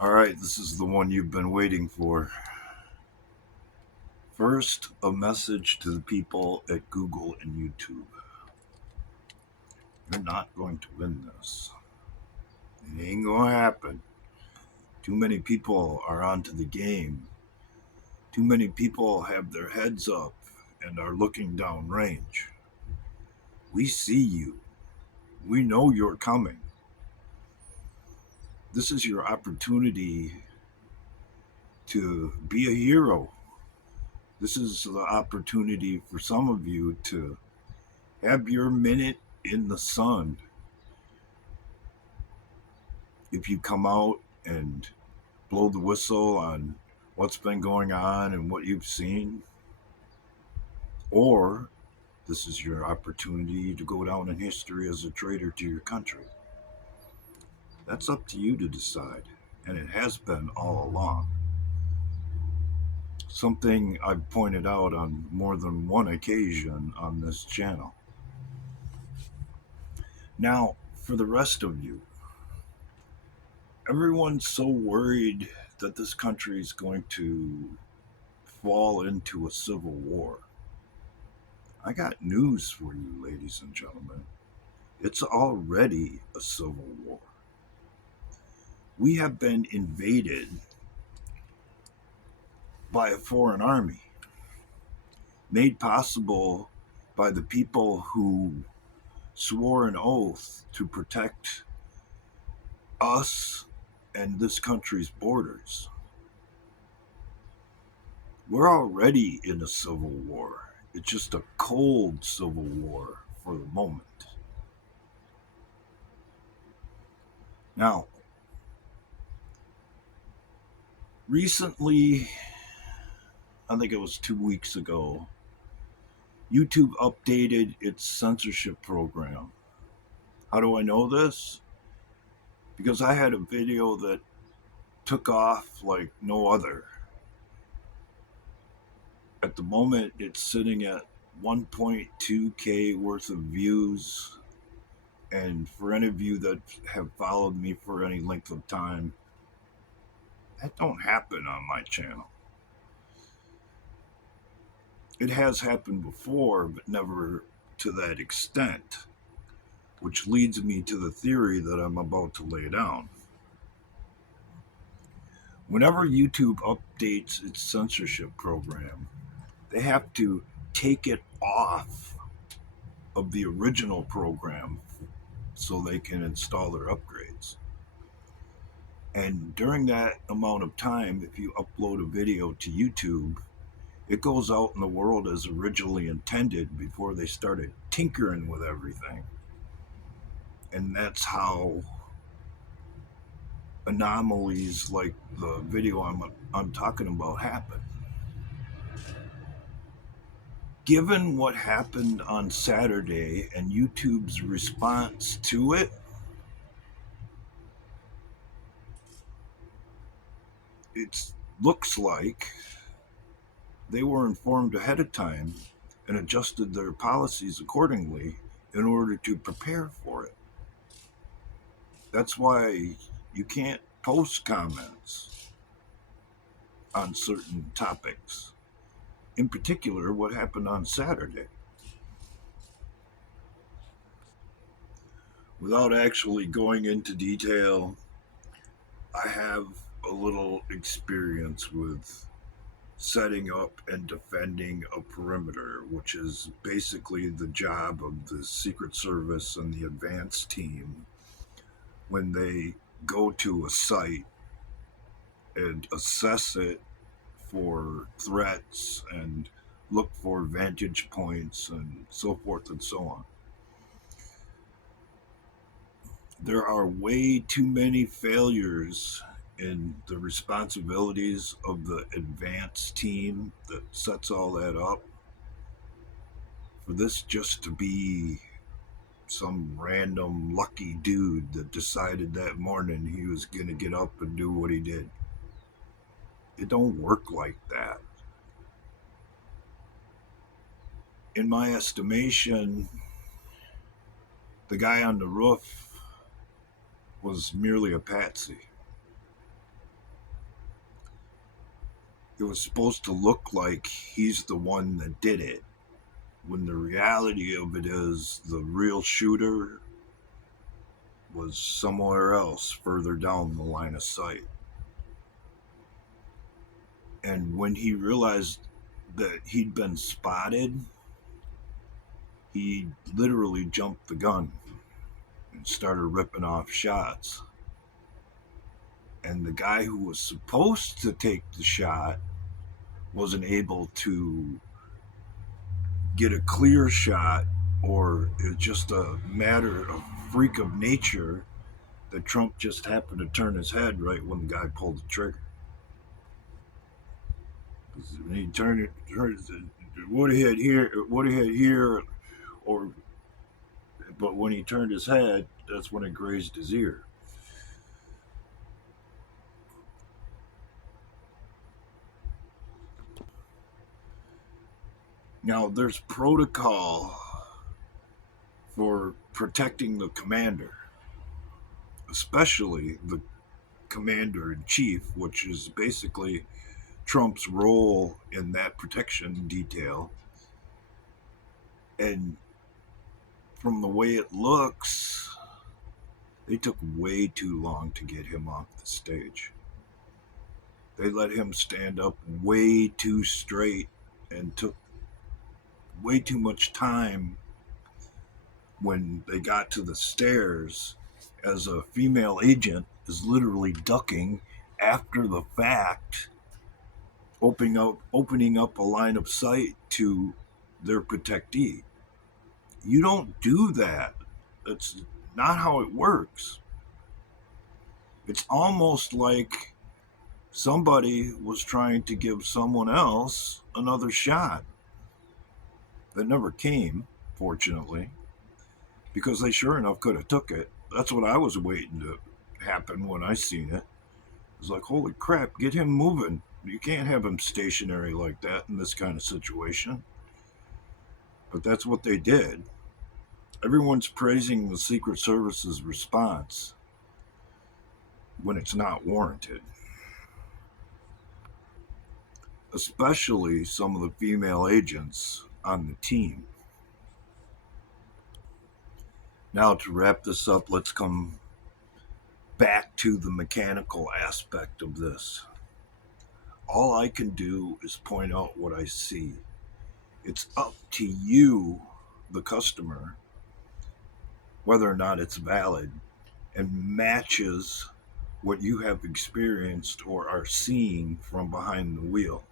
All right, this is the one you've been waiting for. First, a message to the people at Google and YouTube. You're not going to win this. It ain't going to happen. Too many people are onto the game. Too many people have their heads up and are looking down range. We see you. We know you're coming. This is your opportunity to be a hero. This is the opportunity for some of you to have your minute in the sun. If you come out and blow the whistle on what's been going on and what you've seen, or this is your opportunity to go down in history as a traitor to your country. That's up to you to decide, and it has been all along. Something I've pointed out on more than one occasion on this channel. Now, for the rest of you, everyone's so worried that this country is going to fall into a civil war. I got news for you, ladies and gentlemen. It's already a civil war. We have been invaded by a foreign army, made possible by the people who swore an oath to protect us and this country's borders. We're already in a civil war. It's just a cold civil war for the moment. Now, recently, I think it was 2 weeks ago, YouTube updated its censorship program. How do I know this? Because I had a video that took off like no other. At the moment, it's sitting at 1.2K worth of views. And for any of you that have followed me for any length of time, that don't happen on my channel. It has happened before, but never to that extent, which leads me to the theory that I'm about to lay down. Whenever YouTube updates its censorship program, they have to take it off of the original program so they can install their upgrades. And during that amount of time, if you upload a video to YouTube, it goes out in the world as originally intended before they started tinkering with everything. And that's how anomalies like the video I'm talking about happen. Given what happened on Saturday and YouTube's response to it, it looks like they were informed ahead of time and adjusted their policies accordingly in order to prepare for it. That's why you can't post comments on certain topics. In particular, what happened on Saturday. Without actually going into detail, I have a little experience with setting up and defending a perimeter, which is basically the job of the Secret Service and the advance team when they go to a site and assess it for threats and look for vantage points and so forth and so on. There are way too many failures in the responsibilities of the advance team that sets all that up for this just to be some random lucky dude that decided that morning he was going to get up and do what he did. It don't work like that. In my estimation, the guy on the roof was merely a patsy. it was supposed to look like he's the one that did it, when the reality of it is the real shooter was somewhere else further down the line of sight. And when he realized that he'd been spotted, he literally jumped the gun and started ripping off shots. And the guy who was supposed to take the shot wasn't able to get a clear shot, or it's just a matter of freak of nature that Trump just happened to turn his head right when the guy pulled the trigger. When he turned it, would have hit here, or but when he turned his head, that's when it grazed his ear. Now, there's protocol for protecting the commander, especially the commander in chief, which is basically Trump's role in that protection detail. And from the way it looks, they took way too long to get him off the stage. They let him stand up way too straight and took way too much time when they got to the stairs, as a female agent is literally ducking after the fact, opening up a line of sight to their protectee. You don't do that. That's not how it works. It's almost like somebody was trying to give someone else another shot that never came, fortunately, because they sure enough could have took it. That's what I was waiting to happen when I seen it. It was like, holy crap, get him moving. You can't have him stationary like that in this kind of situation. But that's what they did. Everyone's praising the Secret Service's response when it's not warranted, especially some of the female agents on the team. Now, to wrap this up, let's come back to the mechanical aspect of this. All I can do is point out what I see. It's up to you, the customer, whether or not it's valid and matches what you have experienced or are seeing from behind the wheel.